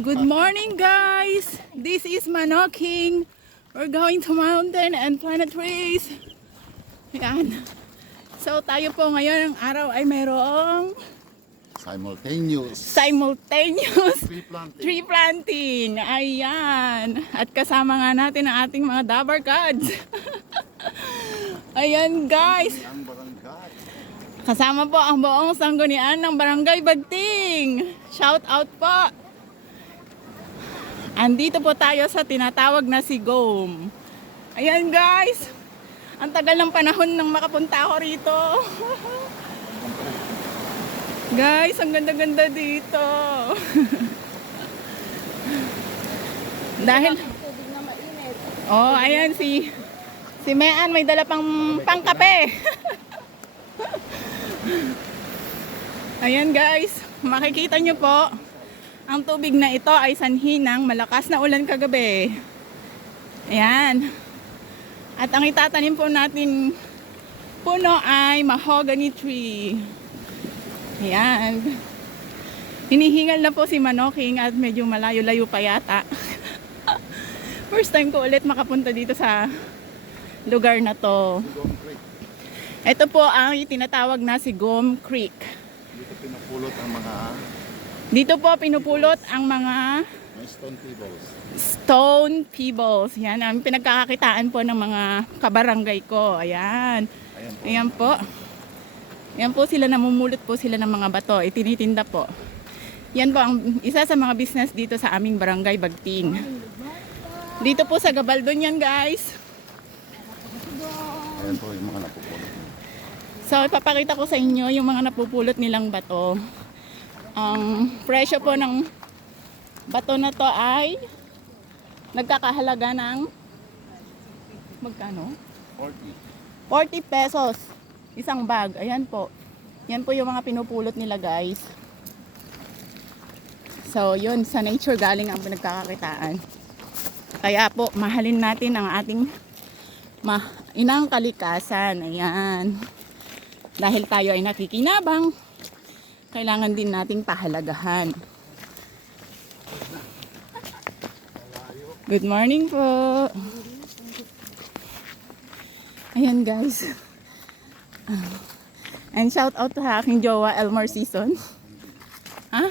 Good morning guys! This is Manoking. We're going to mountain and plant trees. Yan. So tayo po ngayon, ang araw ay mayroong Simultaneous simultaneous tree planting. tree planting. Ayan. At kasama nga natin ang ating mga dabar cards. Ayan guys. Kasama po ang buong sanggunian ng Barangay Bagting. Shout out po. Andito po tayo sa tinatawag na si Gom. Ayan guys. Ang tagal ng panahon nang makapunta ako rito. guys, ang ganda-ganda dito. Dahil Oh, ayan si si Mean may dala pang pangkape. Ayan guys, makikita nyo po, ang tubig na ito ay sanhi ng malakas na ulan kagabi. Ayan. At ang itatanim po natin puno ay mahogany tree. Ayan. Hinihingal na po si Manoking at medyo malayo-layo pa yata. First time ko ulit makapunta dito sa lugar na to. Ito po ang tinatawag na si Gom Creek. Dito pinupulot ang mga Dito po pinupulot ang mga may stone pebbles. stone pebbles. Yan ang pinagkakakitaan po ng mga kabarangay ko. Ayan. Ayan po. Ayan po. Ayan po sila namumulot po sila ng mga bato. Itinitinda po. Yan po ang isa sa mga business dito sa aming barangay Bagting. Dito po sa Gabaldon yan guys. Ayan po yung mga napupulot. So, ipapakita ko sa inyo yung mga napupulot nilang bato. Ang presyo po ng bato na to ay nagkakahalaga ng magkano? 40. 40 pesos isang bag. Ayan po. Yan po yung mga pinupulot nila guys. So, yun, sa nature galing ang pinagkakakitaan. Kaya po, mahalin natin ang ating ma inang kalikasan. Ayan. Dahil tayo ay nakikinabang, kailangan din nating pahalagahan. Good morning po. Ayan guys. And shout out to aking jowa Elmore Season. Ha?